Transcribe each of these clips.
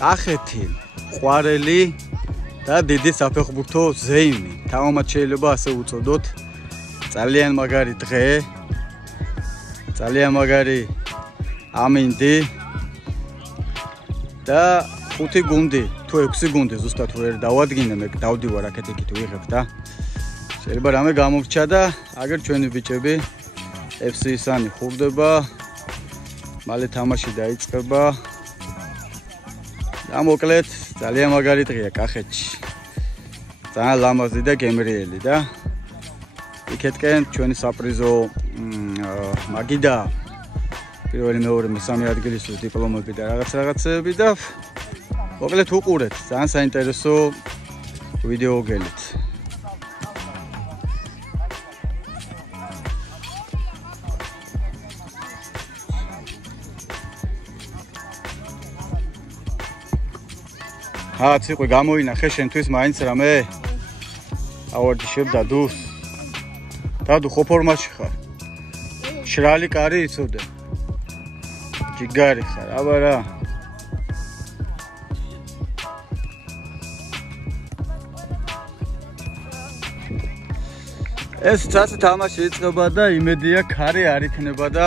კახეთი, ყვარელი და დიდი საფეხბურთო ზეიმი. თამამად შეიძლება ასე უწოდოთ. ძალიან მაგარი დღე. ძალიან მაგარი ამინდი. და 5 გუნდი, თუ 6 გუნდი ზუსტად ვერ დავადგინე, მე დავდივარ აქეთ-იქით ვიღებ და შეიძლება რამე გამორჩა და აგერ ჩვენი ბიჭები FC-სანი ხურდება. მალე თამაში დაიწყება. და მოკლედ ძალიან მაგარი დღეა კახეთში. ძალიან ლამაზი და გემრიელი და იქეთკენ ჩვენი საპრიზო მაგიდა პირველი მეორე მესამე ადგილის დიპლომები და რაღაცეები და მოკლედ უყურეთ ძალიან საინტერესო ვიდეო გელით. ციყვი გამოინახე შენთვის მაინც რამე ავარჯიშებ დადუს. დადუ ხო ფორმაში ხარ? შრალი კარი იცოდე. ჯიგარი ხარ, აბა რა. ეს ცაცი თამაში იწყება და იმედია ქარი არ იქნება და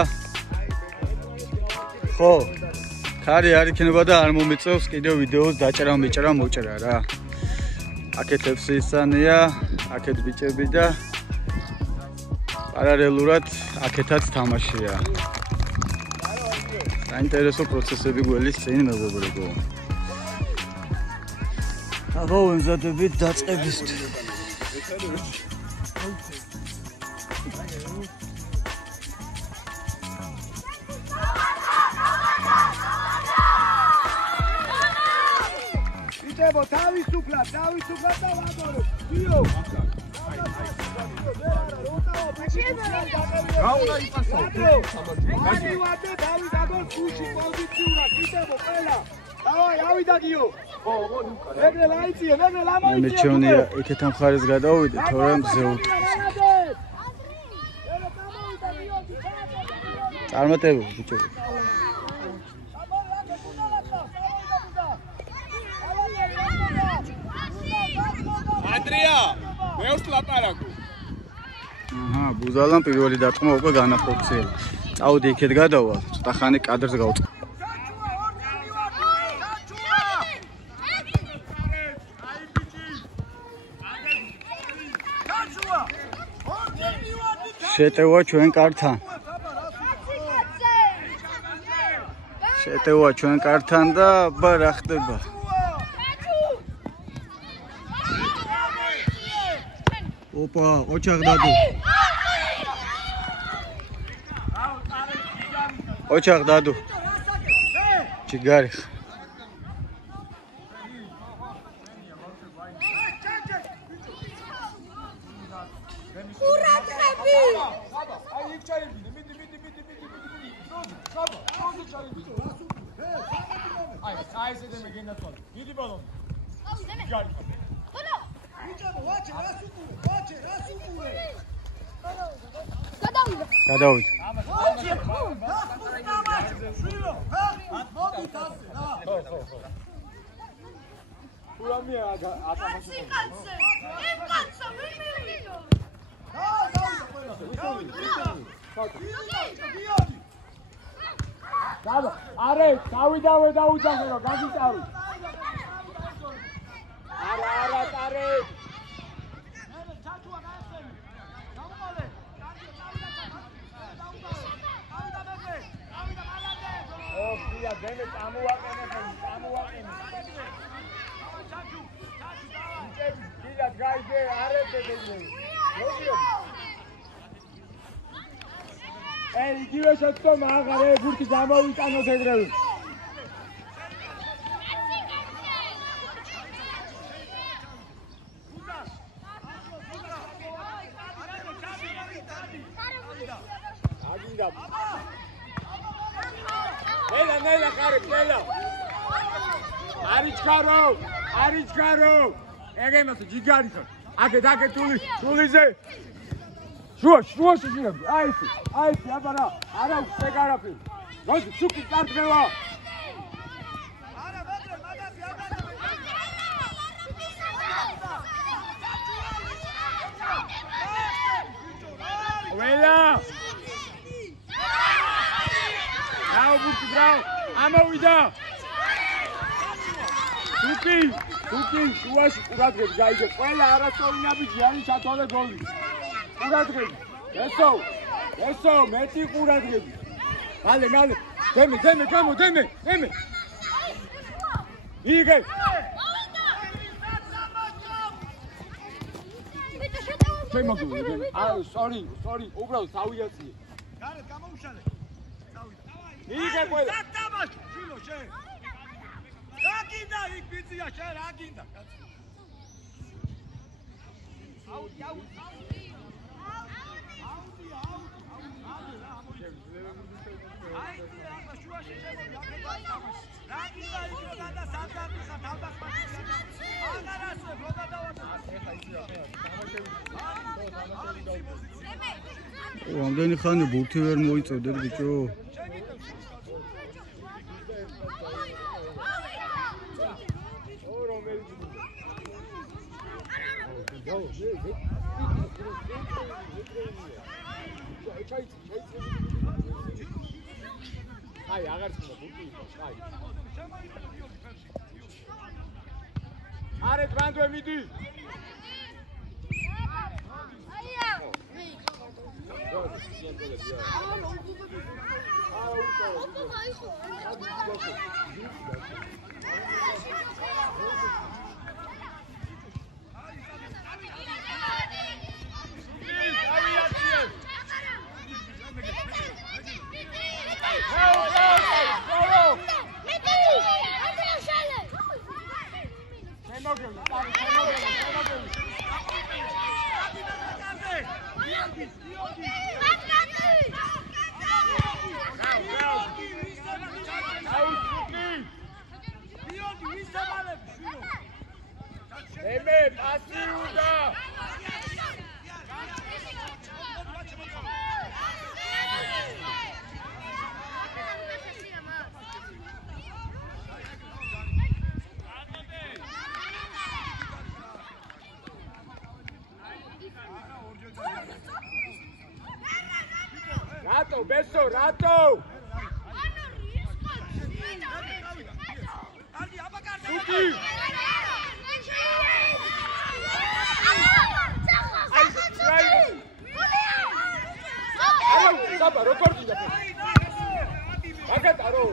ხო ქარი არ იქნება და არ მომიწევს კიდევ ვიდეოს დაჭერა მოჭრა რა. აქეთ FC-სანია, აქეთ ბიჭები და პარალელურად აქეთაც თამაშია. საინტერესო პროცესები გველის წინ მეგობრებო. აბა ვემზადებით დაწყებისთვის. თავისუფლად და ვაგორო. დიო. გაუნა იპასო. გადივადე დავით აგორ გუში პოზიციურად იტებო ყველა. დავაი ავიდა გიო. ხო, მეგრე ლაიციე, მეგრე ლამოიციე. მე ჩვენია იქეთ მხარეს გადავიდე, თორემ ზეუთ. წარმატებული ბიჭები. ანდრია, მეოს ლაპარაკო. აჰა, ბუზალამ პირველი დარტყმა უკვე განახორციელა. წავდი იქეთ გადავა, ცოტა ხანი კადრს გავწყ. შეტევა ჩვენ კართან. შეტევა ჩვენ კართან და აბა რა ხდება? ოპა, ოჩაღ დადო. ოჩაღ დადო. ჯიგარი. ყურადღები. აი იქ ჩაიბინე, მიდი. აი ესე მე გენათვალე. მიდი ბალონ. ჯიგარი. გადავიდა. არე, დავიდავე დაუჯახე რომ გაგიწავი. არა, არე. ოფია დენე წამოვაყენე. გიდა გაიგე არედებენ. იგივე შეცდომ აღარე ბურთი გამოვიტანოთ ეგრევე. ნელა ხარებ ნელა. არიჩქარო. ეგემასო ჯიგარი ხარ. აქეთ თულიზე. შუაში ჟინები. აი ეს აბა რა. არა უხსე გარაფი. მოდი ცუკი კარტღევა. არა მეგრე მაგას ამოვიდა. თუკი, შუაში ყურადღებით გაიგე. ყველა არასწორინაბი ჯიანი ჩათვალე გოლი. ყურადღებით. ესო, მეტი ყურადღებით. მალე. დემე. იგე. შემოგული. სორი, უბრალოდ თავიაცი. გარეთ გამოუშალე. იგე ყველა. დათამაშ, შილო შე. რა გინდა იქ ბიძია შე, რა გინდა? აუტი. აი, რა შუაში შემოვიდა. რა გინდა იქ და სანდარდიხა თავდასხმაში. აგარასო, გოდა დავაწყო. რამდენი ხანი ბურთი ვერ მოიწოდეთ ბიჭო? აი, აღარ წინა ბურთი იყო, აი. არე ტრანდვე მიდი. Rato! Tuki! Saba, recordi da. Agata ro.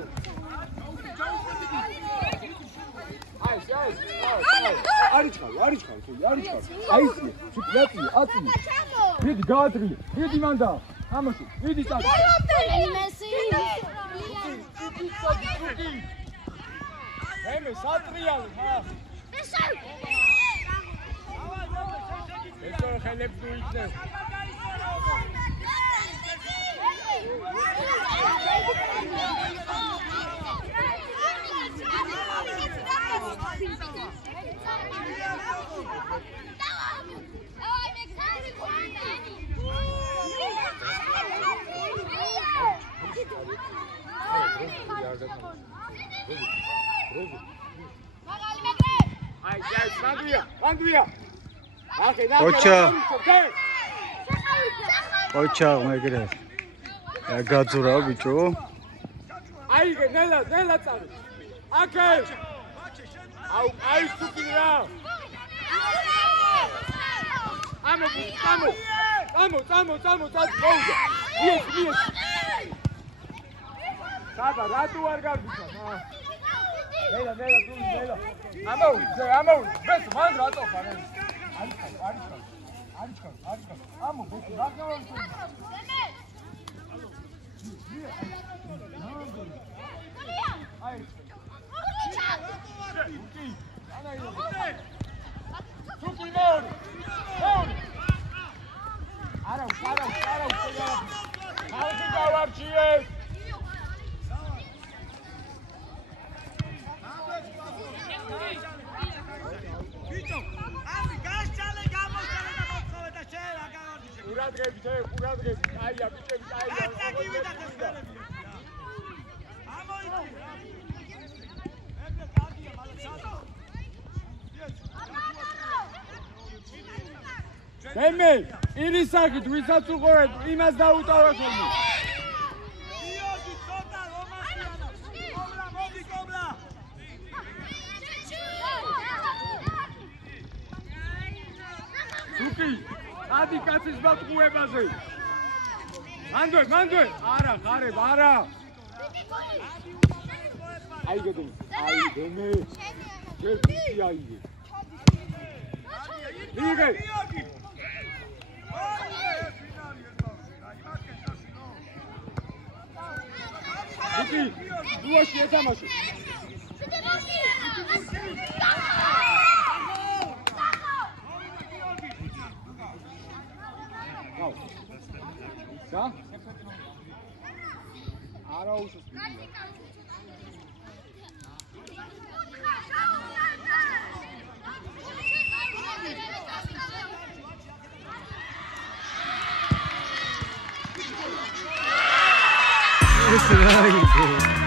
Arichka. Aisi, yati. Midi gaatri, midi manda. Amashi, midi sat. Eme satrial, ha. Eso xeleb duitne. Andrea. ოჩა მეგრე. გაძურა ბიჭო. აიგე ნელა წარი. აკე. აი სტუპი რა. Წამო, გოუდა. იეს. საბა, რატო არ გაგიცა? ნელა. ამო, ბეს მან რატო ხარ? არიჩქარ. ამო, ბეს რა გავარდო? აი. Tuki mor. Ara. How's it go up, GS? Uradgeb, aia, bicheb, aia. Eme, irisakit, ვისაც უყურეთ, იმას დაუტოვეთ ხოლმე. ზუკი ადი კაცის ბატყუებაზე მანდვე არა ხარებ არა აიგე მე ჯერ აიგე იგე ზუკი დუაში ეთამაშე და არა უშოს ეს რა იყო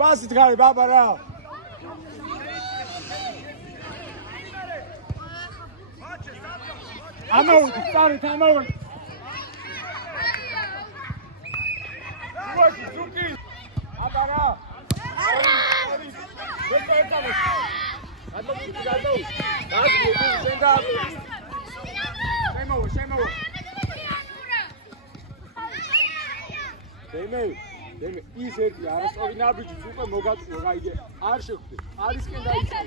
Passit gari baba ra. Amau, stari tamau. Zuki. Abara. Deme ის ერთი არასწორი ნაბიჯიც უკვე მოგაწვიო, გაიგე. არ შეხვდე. არისკენ დაიწყე.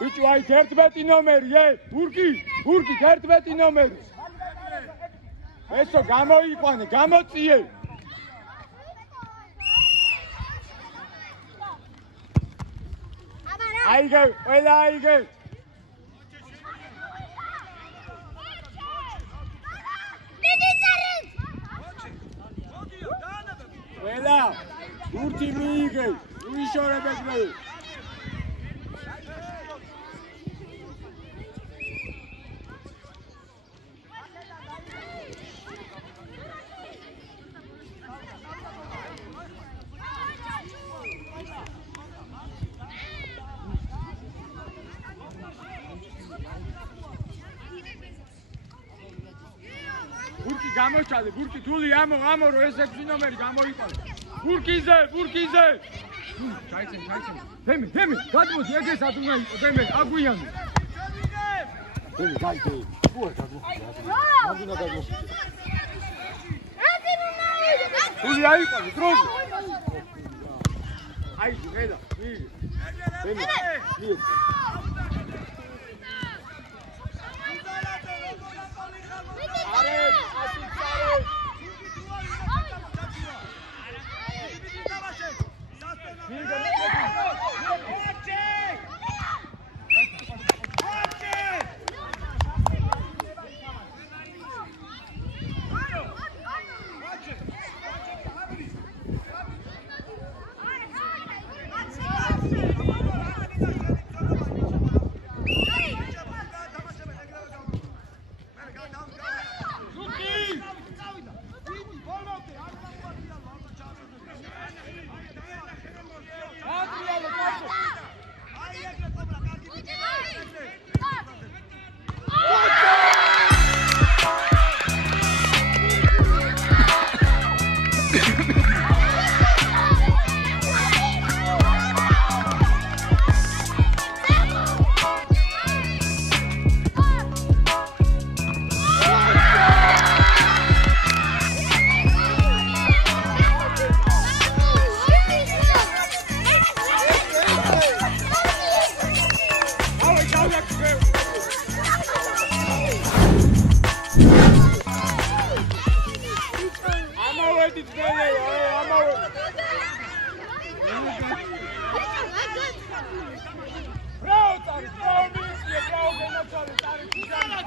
ბიჭო, აი 11 ნომერი, ბურკი, 11 ნომერი. ესო გამოიყვანე, გამოწიე. აიგე, ყველა აიგე. ყველა ურთი მიიგე, უიშორებეთ მე. გამოჩადე, ბურკი თული ამო რო ეს 6 ნომერი გამოიყო. ბურკიზე. ჩაიცენ. დემი, გადმოდი, ეგეც ატუნა იყო, დემი, აგვიანო. დემი, გაიგე. უა გადმოდი. მაგინა გადმოდი. თული აიყო, დროზე. აიძი, ედა, ვირი. დემი, ვირი. Haydi tüneyle ama Bravo Tarık, bravo Minski'ye, bravo Zeynep Tarık, Tarık güzel.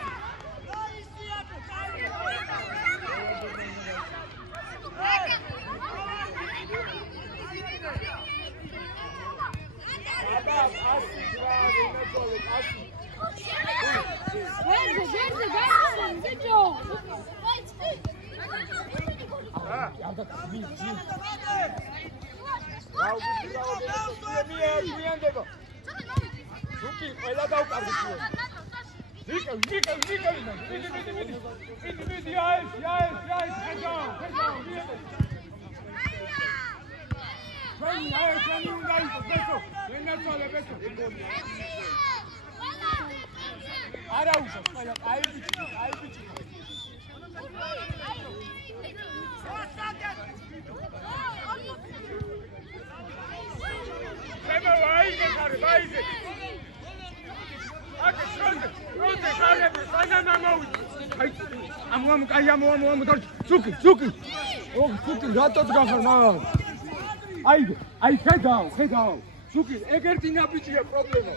Აი ხედავ. Სუკი, ეგერთი ნაბიჯია პრობლემა.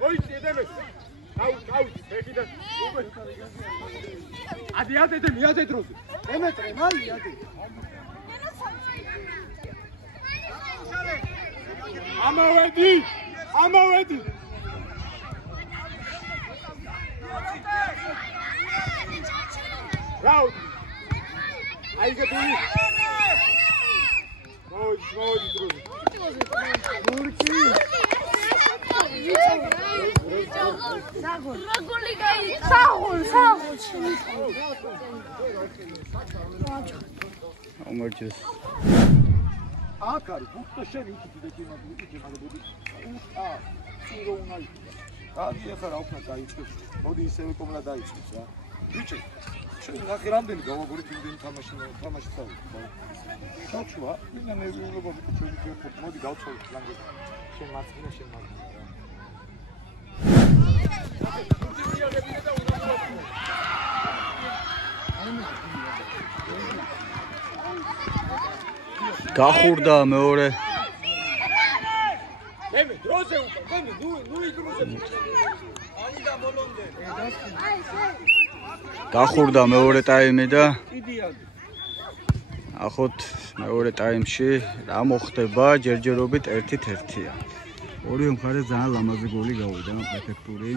მოიწი ედემე. Თავი, ეგიდა. ადი მიადე დროზე. ემეტრე, მალი ადი. ამავედი. რაუდ. აი გეტყვი. მოდი დროზე. მურკი. Amacız. Akar, bu da şer iki de Çiro unay. Abi yakar altına dayıçır. Modi sevi komuna dayıçır ya. Biçe. Şöyle nakirandeni gavagori kimden tamaşı tavu. Çok şu var. Yine ne yolu bakıp çocuk yapıp modi galçol lan gibi. Şey maskine. გახურდა მეორე მე დროზე უკვე ნუ იგრუზე ანი და მოლონდე გახურდა მეორე ტაიმი და ახოთ მეორე ტაიმში რა მოხდება ჯერჯერობით 1-1-ია ორივე მხარეს ძალიან ლამაზი გოლი გავიდა ეფექტური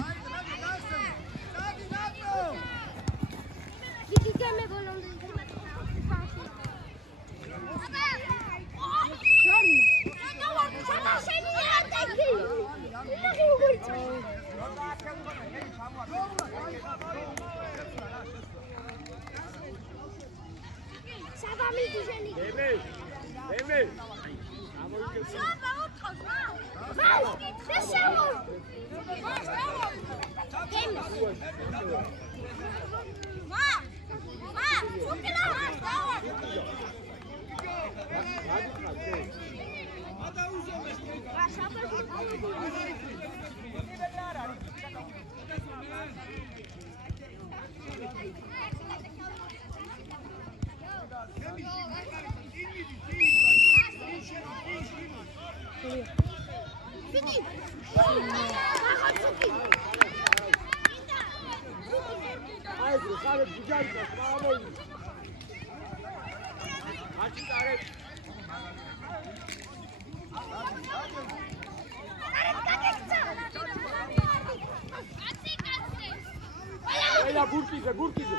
Gurkize.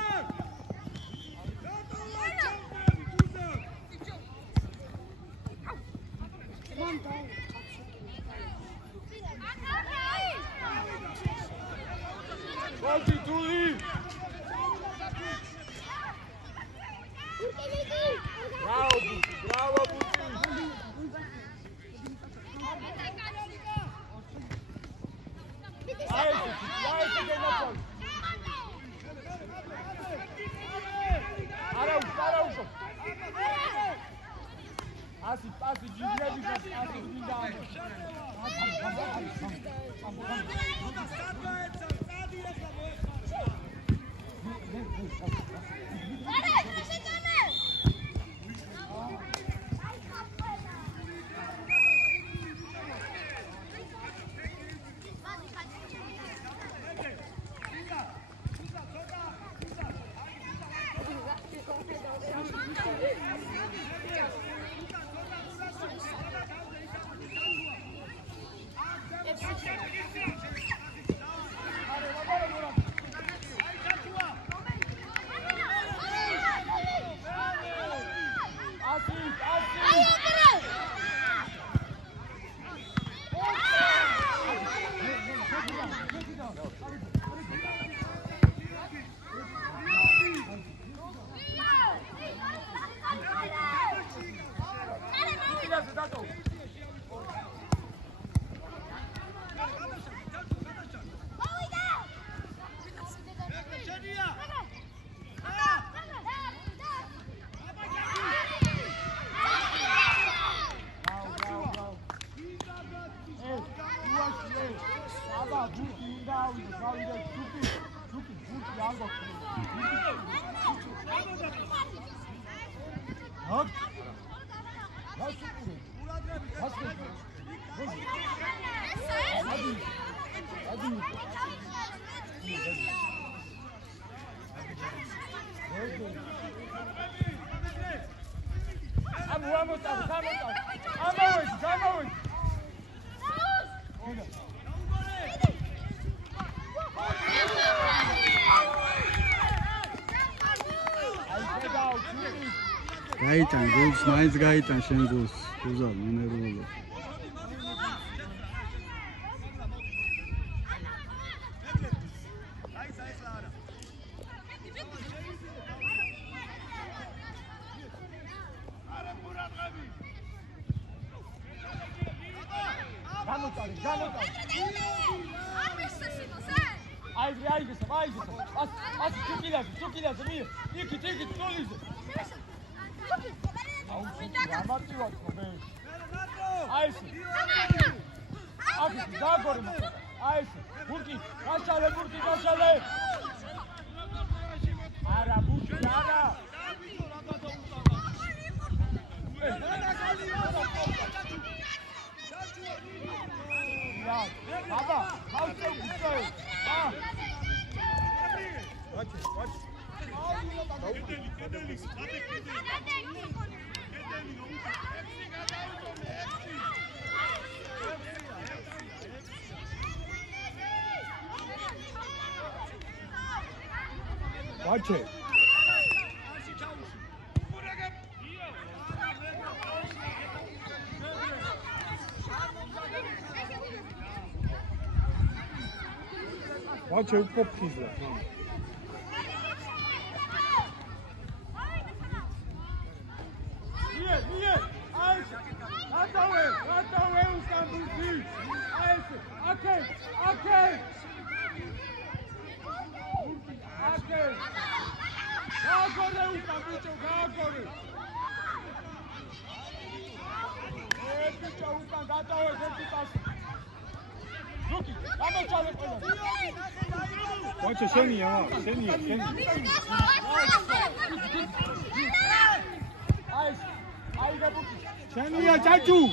Bravo, Asi, გაიტან გულს, მაინც გაიტან შენ გულს. გუზა მენერვულო. Watch it. Watch it, pop pizza. Watch Sheni, Sheni. Sheni, Chachu.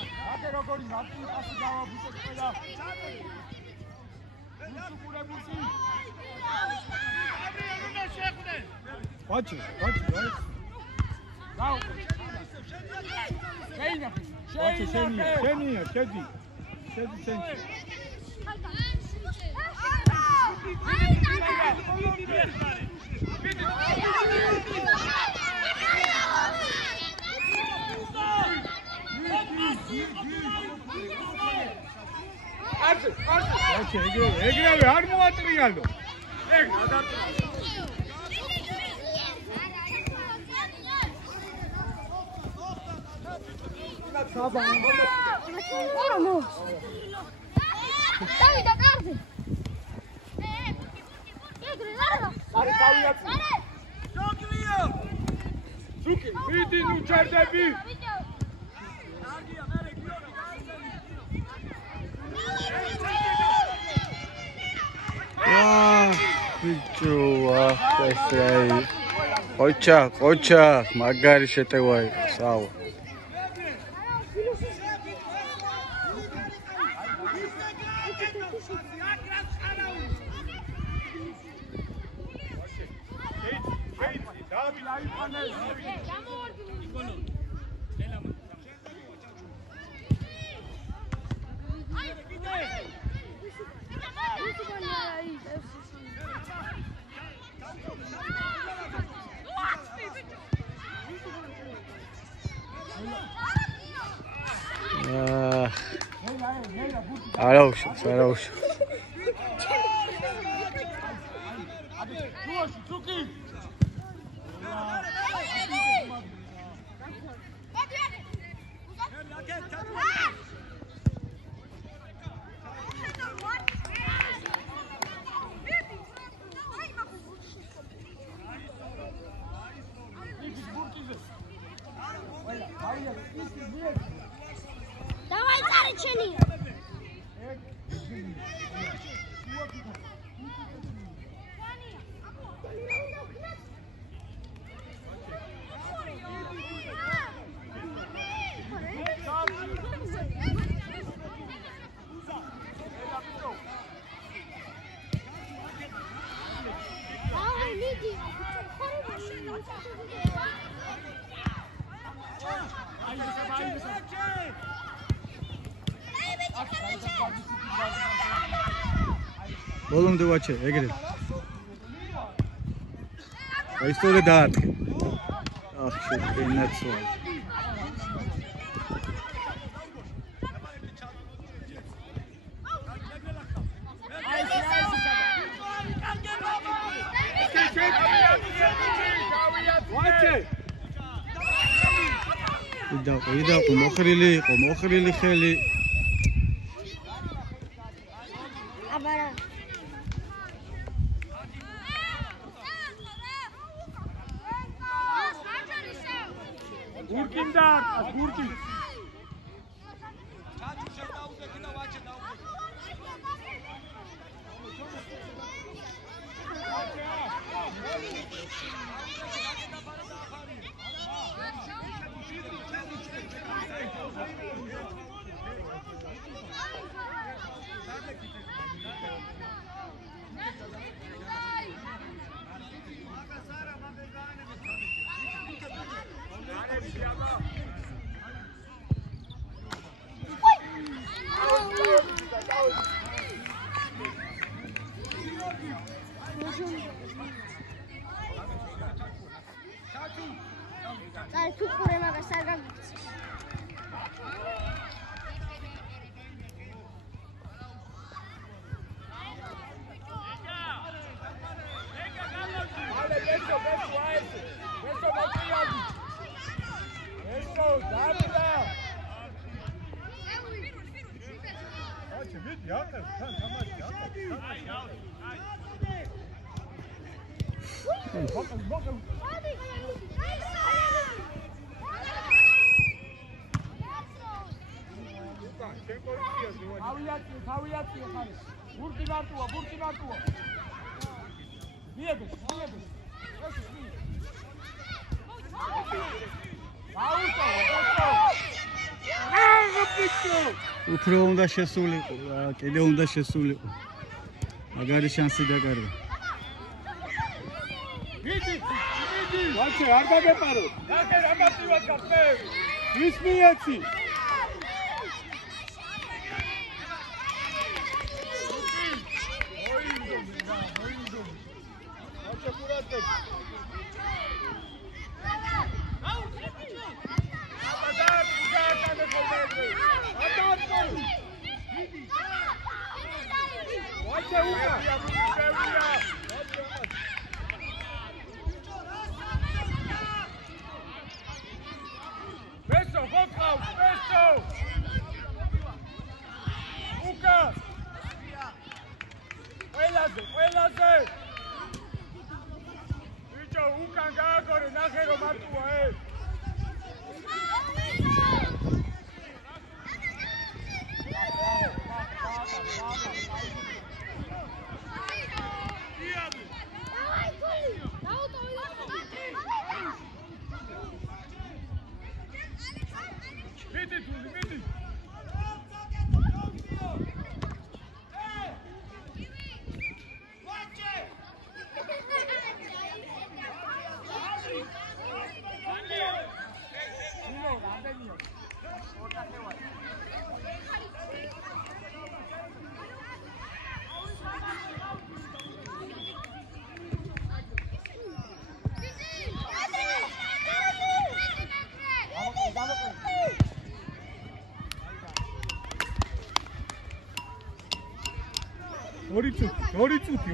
Watch it. Watch Sheni. ეგრევე არ მოატრიალო. ეგ გადარწმუნდა. Davide, guarda! Giochi via! Zucchi, vedi non c'è debi! ყოჩა, მაგარი შეტევა იყო, საო. Araújo. Давай, Тарчени! ბოლომდე ვაჩე ეგრე აი სწორედ დაარტყე ახ შეფენაცო იდა მოხრილი იყო მოხრილი ხელი აბარა გურკინ დაარტყა გურკი Ai, tu pure ma che sai ragazzi. თავიათია ხარი გურკი მარტოა მიებეს უფრო უნდა შესულიყო კიდე უნდა შესულიყო მაგარი შანსი დაკარგა მიდი ვაჩე არ გაგეპარო ნახე რა მარტივად გახდე ის მიეცი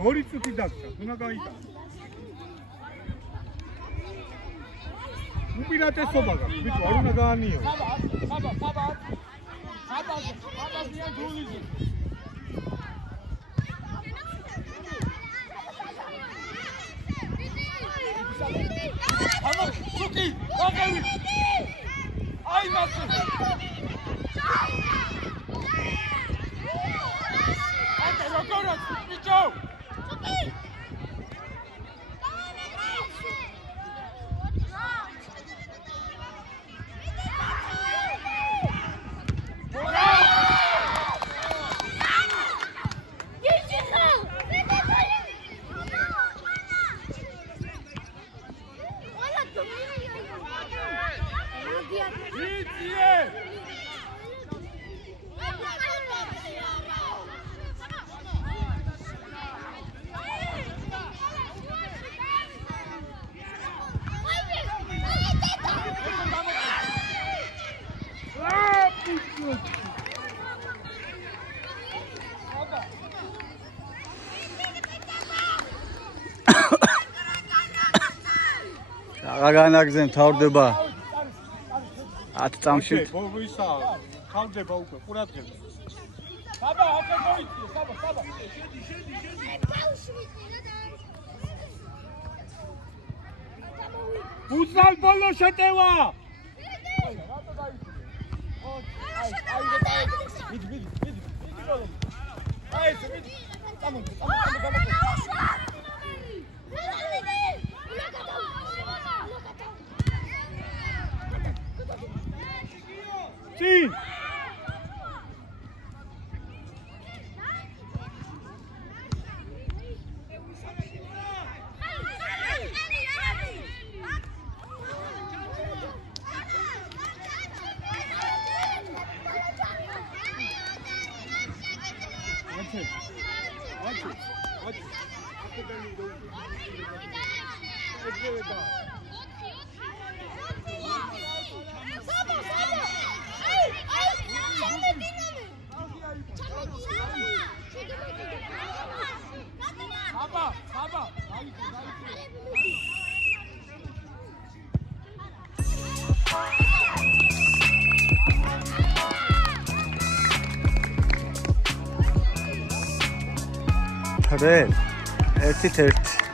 ორი წუთი დაგჭა, უნდა გაიტანო. უპირატესობა გაქვს, ბიჭო, არ უნდა გაანიო. საბა, გულიზე. ამო, სუკი, გაგევი. აი მასე. აღანაგზენ თავდება 10 წამში. ბოგვისა, თავდება უკვე ყურადღება. საბა, აკე მოიწე, საბა. შედი. უცალ ბოლო შეტევა. რატო დაიწე? მიდი. აი, მიდი. წამო. Sim! Re, 1-1.